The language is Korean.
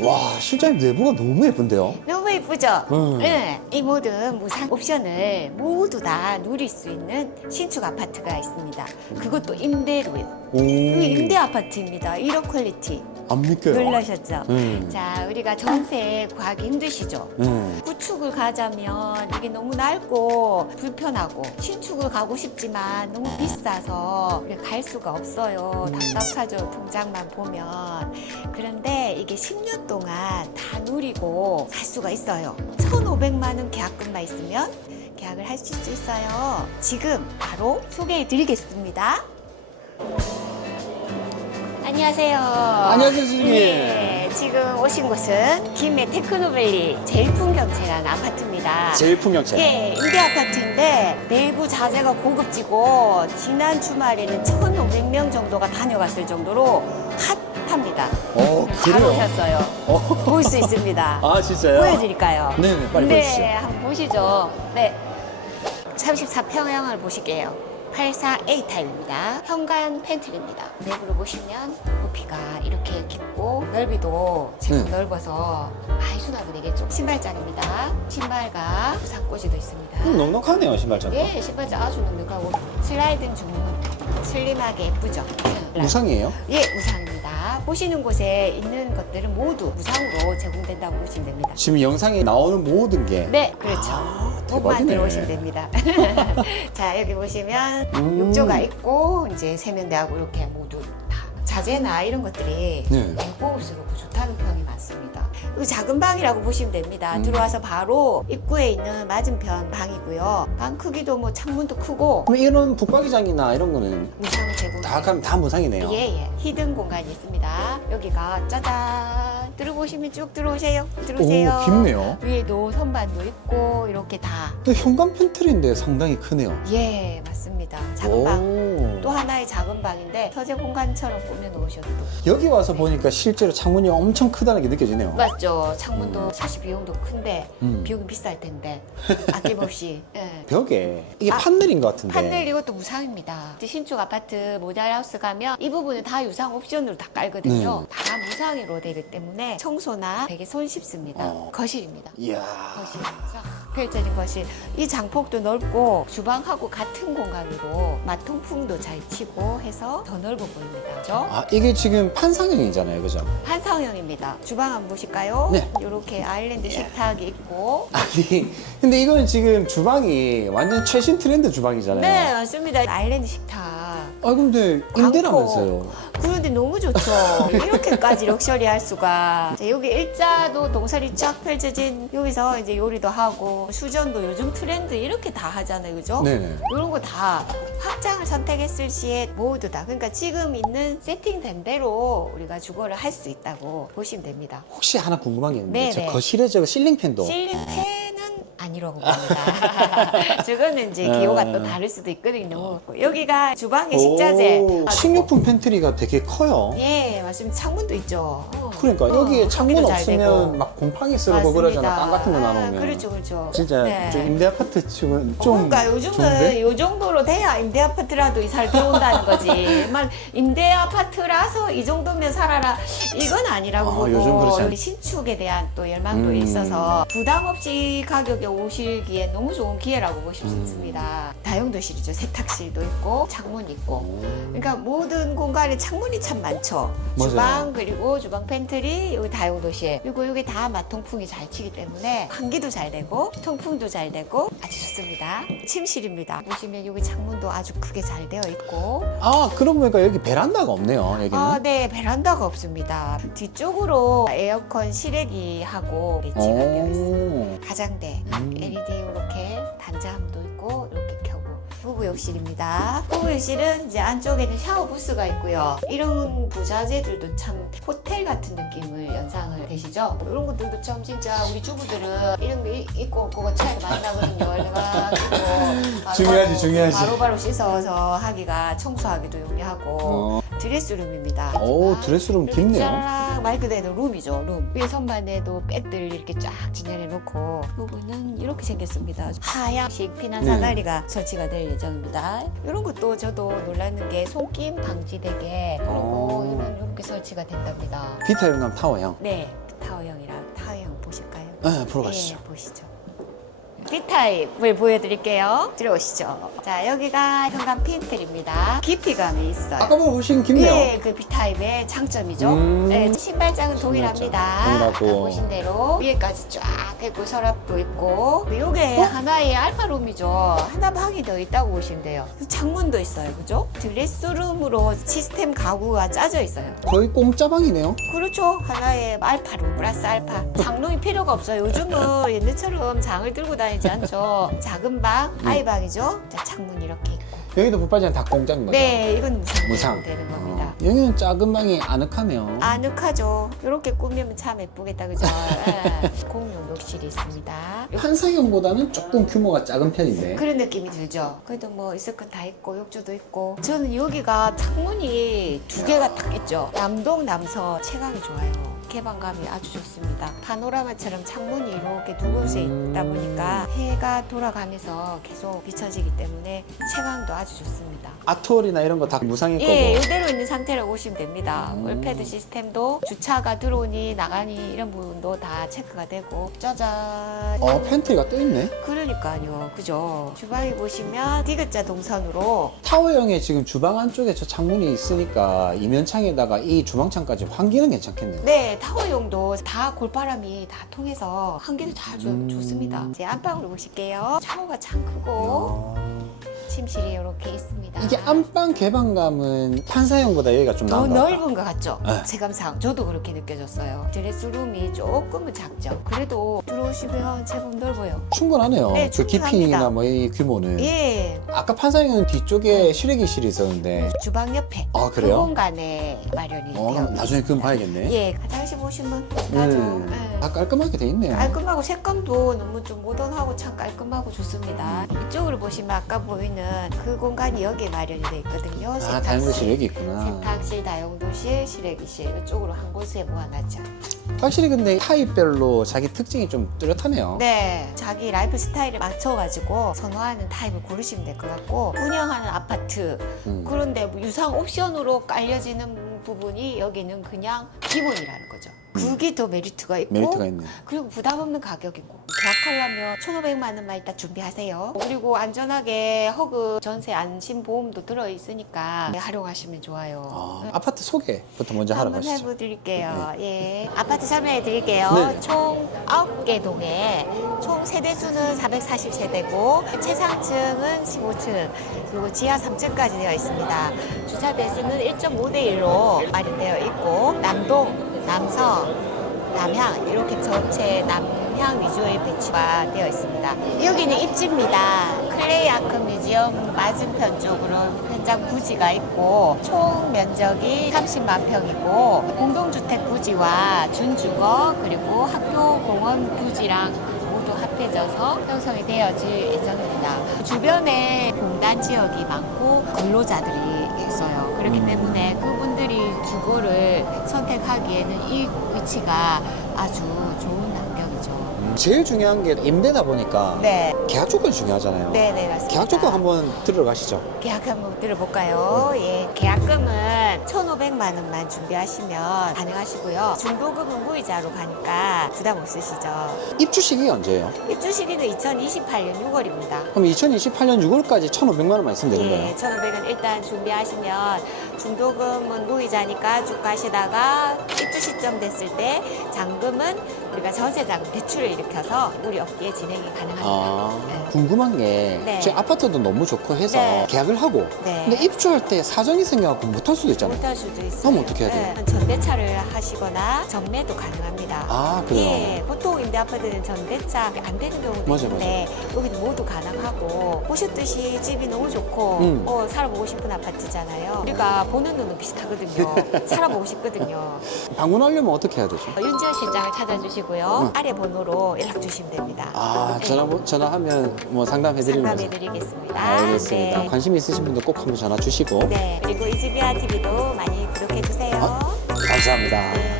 와 실장님 내부가 너무 예쁜데요. 너무 예쁘죠? 음. 네. 이 모든 무상 옵션을 모두 다 누릴 수 있는 신축 아파트가 있습니다. 그것도 임대로요. 오. 이게 임대 아파트입니다. 1억 퀄리티. 안 믿겨요. 놀라셨죠? 음. 자, 우리가 전세 구하기 힘드시죠? 음. 구축을 가자면 이게 너무 넓고 불편하고 신축을 가고 싶지만 너무 비싸서 갈 수가 없어요. 답답하죠. 통장만 보면. 그런데 이게 10년 동안 다 누리고 살 수가 있어요. 1,500만 원 계약금만 있으면 계약을 할수 있어요. 지금 바로 소개해 드리겠습니다. 안녕하세요. 안녕하세요, 선생님. 네, 지금 오신 곳은 김해 테크노밸리 제일 풍경채라는 아파트입니다. 제일 풍경채. 예, 임대 아파트인데 내부 자재가 고급지고 지난 주말에는 1,500명 정도가 다녀갔을 정도로 핫합니다. 어 잘 그래요? 오셨어요. 어. 볼 수 있습니다. 아 진짜요? 보여드릴까요? 네네 빨리 네, 보여주시죠. 한번 보시죠. 네. 34평형을 보실게요. 84A 타입입니다. 현관 팬트리입니다. 내부를 보시면 부피가 이렇게 깊고 넓이도 제법 네. 넓어서 많이 수납이 되겠죠. 신발장입니다. 신발과 부상꽂이도 있습니다. 음, 넉넉하네요 신발장. 예, 신발장 아주 넉넉하고 슬라이딩 주문 슬림하게 예쁘죠. 네. 무상이에요? 예, 무상입니다. 보시는 곳에 있는 것들은 모두 무상으로 제공된다고 보시면 됩니다. 지금 영상에 나오는 모든 게. 네, 그렇죠. 아, 돈만 대박이네. 들어오시면 됩니다. 자, 여기 보시면 음. 욕조가 있고 이제 세면대하고 이렇게 모두 다 자재나 이런 것들이 네. 고급스럽고 좋다는 평이 많습니다. 이 작은 방이라고 보시면 됩니다. 음. 들어와서 바로 입구에 있는 맞은편 방이고요. 방 크기도 뭐 창문도 크고 그럼 이런 북박이장이나 이런 거는 무상 제공. 다 그럼 다 무상이네요. 예, 예. 히든 공간이 있습니다. 여기가 짜잔. 들어보시면 쭉 들어오세요. 들어오세요. 오 깊네요. 위에도 선반도 있고 이렇게 다. 근데 현관 팬트리인데 상당히 크네요. 예, 맞습니다. 작은 방. 또 하나의 작은 방인데 서재 공간처럼 꾸며 놓으셔도 여기 와서 보니까 실제로 창문이 엄청 크다는 게 느껴지네요. 맞죠. 창문도 사실 비용도 큰데 음. 비용이 비쌀 텐데 아낌없이 예. 벽에 이게 아, 판넬인 것 같은데. 판넬 이것도 무상입니다. 신축 아파트 모델하우스 가면 이 부분은 다 유상 옵션으로 다 깔거든요. 네. 다 무상으로 되기 때문에 청소나 되게 손쉽습니다. 어. 거실입니다. 이야. 거실 쫙 펼쳐진 거실. 이 장폭도 넓고 주방하고 같은 공간으로 마통풍도 잘 치고 해서 더 넓어 보입니다. 그죠? 아 이게 지금 판상형이잖아요, 그죠? 판상형입니다. 주방 한번 보실까요? 네. 이렇게 아일랜드 식탁이 있고. 아니 근데 이거는 지금 주방이 완전 최신 트렌드 주방이잖아요. 네, 맞습니다. 아일랜드 식탁. 아 근데 임대라면서요. 그런데 너무 좋죠. 이렇게까지 럭셔리할 수가. 자, 여기 일자도 동설이 쫙 펼쳐진 여기서 이제 요리도 하고 수전도 요즘 트렌드 이렇게 다 하잖아요, 그죠? 네네. 이런 거 다 확장을 선택했을 시에 모두 다 그러니까 지금 있는 세팅된 대로 우리가 주거를 할 수 있다고 보시면 됩니다. 혹시 하나 궁금한 게 있는데 네네. 저 거실에 저 실링 팬도 실링 팬은 아니라고 봅니다. 저거는 이제 기호가 또 다를 수도 있거든요. 여기가 주방의 식자재. 오, 식료품 팬트리가 되게 커요. 예, 맞습니다. 창문도 있죠. 어. 그러니까 어, 여기에 창문 잘 없으면 되고. 막 곰팡이 쓰고 그러잖아. 땅 같은 거 아, 나오면. 그렇죠, 그렇죠. 진짜 네. 좀 임대 아파트 치고는 어, 좀 그러니까 요즘은 좋은데? 요 정도로 돼야 임대 아파트라도 이사를 들어온다는 거지. 정말 임대 아파트라서 이 정도면 살아라 이건 아니라고 아, 보고 요즘 그렇지 않- 신축에 대한 또 열망도 음. 있어서 부담 없이 가격에 오실기에 너무 좋은 기회라고 보실 수 음. 있습니다. 다용도실이죠. 세탁실도 있고 창문 있고. 오. 그러니까 모든 공간에 창문이 참 많죠. 맞아요. 주방 그리고 주방 팬트리 여기 다용도실 그리고 여기 다 마통풍이 잘 치기 때문에 환기도 잘 되고 통풍도 잘 되고 아주 좋습니다. 침실입니다. 보시면 여기 창문도 아주 크게 잘 되어 있고 아 그러고 보니까 여기 베란다가 없네요. 여기는. 아, 네 베란다가 없습니다. 뒤쪽으로 에어컨 실외기하고 배치가 되어 있습니다. 오. 가장대 음. LED 이렇게 단자함도 있고 이렇게 켜고 부부 욕실입니다. 부부 욕실은 이제 안쪽에는 샤워 부스가 있고요. 이런 부자재들도 참 호텔 같은 느낌을 연상을 되시죠? 이런 것들도 참 진짜 우리 주부들은 이런 거 이- 입고 없고가 차이가 많이 나거든요. 얼마나 중요하지, 중요하지. 바로바로 씻어서 하기가 청소하기도 용이하고 어. 드레스룸입니다. 오 드레스룸 깊네요. 짜라락 말 그대로 룸이죠 룸 위에 선반에도 백들 이렇게 쫙 진열해 놓고 부분은 이렇게 생겼습니다 하얀식 피난 네. 사다리가 설치가 될 예정입니다 이런 것도 저도 놀랐는 게 손김 방지되게 그리고 어. 이런 이렇게 설치가 된답니다 비타 영감 타워형. 네 타워형이라 타워형 보실까요? 네, 보러 가시죠. 예, 보시죠. B타입을 보여드릴게요. 들어오시죠. 자, 여기가 현관 팬트리입니다. 깊이감이 있어요. 아까 보다 훨씬 깊네요. 예, 그 B타입의 장점이죠. 음. 네, 신발장은 동일합니다. 동일하고. 아까 보신 대로 위에까지 쫙 있고 서랍도 있고 이게 어? 하나의 알파룸이죠. 하나 방이 더 있다고 보시면 돼요. 창문도 있어요, 그죠? 드레스룸으로 시스템 가구가 짜져 있어요. 거의 공짜방이네요. 그렇죠. 하나의 알파룸 플러스 알파. 장롱이 필요가 없어요. 요즘은 옛날처럼 장을 들고 다니 지 않죠. 작은 방, 음. 아이 방이죠. 자, 창문 이렇게 있고. 여기도 붙박이는 다 공짜인 거죠? 네, 이건 무상, 무상. 되는 겁니다. 어, 여기는 작은 방이 아늑하네요. 아늑하죠. 이렇게 꾸미면 참 예쁘겠다, 그죠? 예. 공용 욕실이 있습니다. 판사형보다는 조금 규모가 작은 편인데. 그런 느낌이 들죠. 그래도 뭐 있을 건 다 있고 욕조도 있고. 저는 여기가 창문이 두 개가 딱 있죠. 남동 남서 체감이 좋아요. 개방감이 아주 좋습니다. 파노라마처럼 창문이 이렇게 두 곳에 있다 보니까 해가 돌아가면서 계속 비춰지기 때문에 체감도 아주 좋습니다. 아트월이나 이런 거 다 무상일 예, 거고. 이대로 있는 상태라고 보시면 됩니다. 음. 월패드 시스템도 주차가 들어오니 나가니 이런 부분도 다 체크가 되고 짜잔. 어, 팬트리가 또 있네. 그러니까요, 그죠. 주방에 보시면 디귿자 동선으로 타워형에 지금 주방 안쪽에 저 창문이 있으니까 이면창에다가 이 주방창까지 환기는 괜찮겠네요. 네 타워용도 다 골바람이 다 통해서 환기도 다 좋- 음. 좋습니다. 이제 안방으로 보실게요. 샤워가 참 크고 침실이 이렇게 있습니다. 이게 안방 개방감은 판사형보다 여기가 좀 더 나은 것 같다. 넓은 것 같죠? 네. 체감상 저도 그렇게 느껴졌어요. 드레스룸이 조금은 작죠. 그래도 들어오시면 제법 넓어요. 충분하네요. 네, 그 충분합니다. 깊이나 뭐이 규모는. 예, 아까 판사형은 뒤쪽에 실외기실이 있었는데. 주방 옆에 아, 그 그래요? 공간에 마련이 어, 되어 나중에 그건 봐야겠네. 예, 화장실 보시면 나죠. 음, 예. 다 깔끔하게 돼 있네요. 깔끔하고 색감도 너무 좀 모던하고 참 깔끔하고 좋습니다. 이쪽으로 보시면 아까 보이는 그 공간이 여기에 마련이 되어 있거든요. 아, 다용도실 여기 있구나. 세탁실, 다용도실, 실외기실 이쪽으로 한 곳에 모아놨죠. 확실히 근데 타입별로 자기 특징이 좀 뚜렷하네요. 네, 자기 라이프 스타일에 맞춰가지고 선호하는 타입을 고르시면 될 것 같고 운영하는 아파트 음. 그런데 뭐 유상 옵션으로 깔려지는 부분이 여기는 그냥 기본이라는 거죠. 그게 더 메리트가 있고 메리트가 있네. 그리고 부담 없는 가격이고 계약하려면 1,500만 원만 일단 준비하세요. 그리고 안전하게 허그 전세 안심 보험도 들어 있으니까 활용하시면 좋아요. 아, 아파트 소개부터 먼저 하러 한번 가시죠. 해드릴게요. 예. 아파트 설명해 드릴게요. 네. 총 9개 동에 총 세대수는 440세대고 최상층은 15층 그리고 지하 3층까지 되어 있습니다. 주차 대수는 1.5대 1로 마련되어 있고 남동, 남서, 남향 이렇게 전체 남향 위주의 배치가 되어 있습니다. 여기는 입지입니다. 클레이 아크 뮤지엄 맞은편 쪽으로 현장 부지가 있고 총 면적이 30만 평이고 공동주택 부지와 준주거 그리고 학교 공원 부지랑 모두 합해져서 형성이 되어질 예정입니다. 주변에 공단 지역이 많고 근로자들이 있어요. 그렇기 음. 때문에 그분 들이 주거를 선택하기에는 이 위치가 아주 좋은. 음, 제일 중요한 게 임대다 보니까 네, 계약 조건이 중요하잖아요. 네, 네, 맞습니다. 계약 조건 한번 들어가시죠. 계약 한번 들어볼까요? 예, 계약금은 1,500만 원만 준비하시면 가능하시고요. 중도금은 무이자로 가니까 부담 없으시죠. 입주 시기가 언제예요? 입주 시기는 2028년 6월입니다. 그럼 2028년 6월까지 1,500만 원만 있으면 되는 거예요? 예, 1,500원 일단 준비하시면 중도금은 무이자니까 쭉 가시다가 입주 시점 됐을 때 잔금은 우리가 전세자금 대출을 일으켜서 우리 업계에 진행이 가능합니다. 아, 네. 궁금한 게 네. 제 아파트도 너무 좋고 해서 네. 계약을 하고 네. 근데 입주할 때 사정이 생겨갖고 못할 수도 있잖아요. 못할 수도 있어요. 그럼 어떻게 해야 돼요? 네, 전대차를 하시거나 전매도 가능합니다. 아, 그래요? 예, 보통 임대 아파트는 전대차 안 되는 경우도 맞아요, 있는데 여기는 모두 가능하고 보셨듯이 집이 너무 좋고 음. 어, 살아보고 싶은 아파트잖아요. 우리가 보는 눈은 비슷하거든요. 살아보고 싶거든요. 방문하려면 어떻게 해야 되죠? 어, 윤지원 실장을 찾아주시고요. 음. 아래 번호로 연락 주시면 됩니다. 아, 네. 전화, 전화하면 뭐 상담해드리는 거죠? 상담해드리겠습니다. 알겠습니다. 네. 관심 있으신 분들 꼭 한번 전화 주시고 네. 그리고 이지비아 TV도 많이 구독해 주세요. 아, 감사합니다. 네.